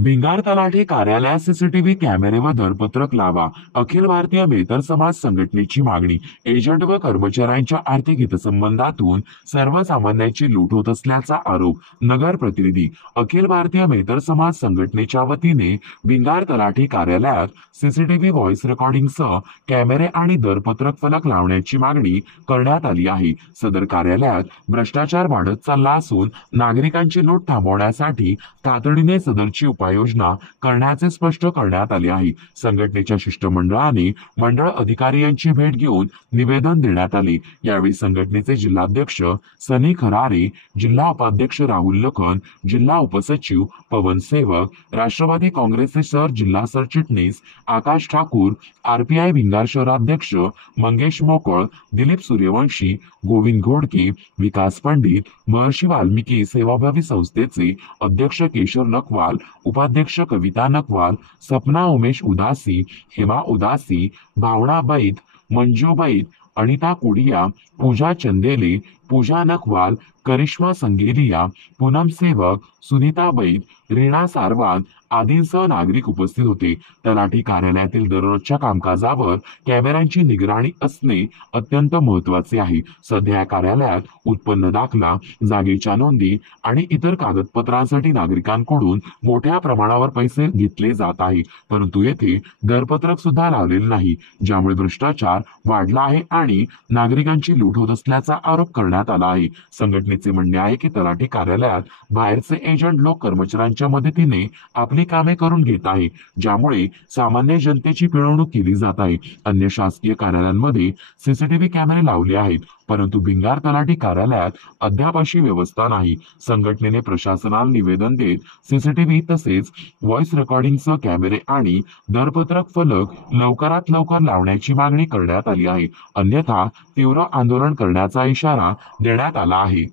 भिंगार तलाठी कार्यालयात सीसीटीव्ही कॅमेरे व दरपत्रक लावा. अखिल भारतीय बेहतर समाज संघटनेची मागणी. एजंट व कर्मचाऱ्यांच्या आर्थिक हितसंबंधातून सर्वसामान्यांची लूट होत असल्याचा आरोप. नगर प्रतिनिधी. अखिल भारतीय बेहतर समाज संघटनेच्या वतीने भिंगार तलाठी कार्यालयात सीसीटीव्ही व्हॉइस रेकॉर्डिंगसह कॅमेरे आणि दरपत्रक फलक लावण्याची मागणी करण्यात आली आहे. सदर कार्यालयात भ्रष्टाचार वाढत चालला असून नागरिकांची लूट थांबवण्यासाठी तातडीने सदरची उपाययोजना करण्याचे स्पष्ट करण्यात आले आहे. संघटनेच्या शिष्टमंडळाने मंडळ अधिकारी यांची भेट घेऊन निवेदन देण्यात आले. यावेळी संघटनेचे जिल्हाध्यक्ष सनी खरारे, जिल्हा उपाध्यक्ष राहुल लखन, जिल्हा उपसचिव पवन सेवक, राष्ट्रवादी काँग्रेसचे जिल्हा सरचिटणीस आकाश ठाकूर, आरपीआय भिंगार शहराध्यक्ष मंगेश मोकळ, दिलीप सूर्यवंशी, गोविंद घोडके, विकास पंडित, महर्षी वाल्मिकी सेवाभावी संस्थेचे अध्यक्ष केशर नकवाल, उपाध्यक्ष कविता नकवाल, सपना उमेश उदासी, हेमा उदासी, भावना बैद, मंजू बैद, अनिता कुडिया, पूजा चंदेले, पूजा नकवाल, करिश्मा संगेलिया, पूनम सेवक, सुनीता बैद, रीना सारवान आदींसह नागरिक उपस्थित होते. तलाठी कार्यालयातील दररोजच्या कामकाजावर कॅमेऱ्यांची निगराणी असणे अत्यंत महत्वाचे आहे. सध्या कार्यालयात उत्पन्न दाखला, जागेच्या नोंदी आणि इतर कागदपत्रांसाठी नागरिकांकडून मोठ्या प्रमाणावर पैसे घेतले जात आहे, परंतु येथे दरपत्रक सुद्धा लावलेले नाही, ज्यामुळे भ्रष्टाचार वाढला आहे आणि नागरिकांची लूट होत असल्याचा आरोप करण्यात आला आहे. संघटनेचे म्हणणे आहे की तलाठी कार्यालयात बाहेरचे एजंट लोक कर्मचाऱ्यांच्या मदतीने आपली कामे करून घेत आहे, ज्यामुळे सामान्य जनतेची पिळवणूक केली जात आहे. अन्य शासकीय कार्यालयांमध्ये सीसीटीव्ही कॅमेरे लावले आहेत, परंतु भिंगार तलाठी कार्यालयात अद्याप अशी व्यवस्था नाही. संघटनेने प्रशासनाला निवेदन देत सीसीटीव्ही तसेच व्हॉइस रेकॉर्डिंगसह कॅमेरे आणि दरपत्रक फलक लवकरात लवकर लावण्याची मागणी करण्यात आली आहे. अन्यथा तीव्र आंदोलन करण्याचा इशारा देण्यात आला आहे.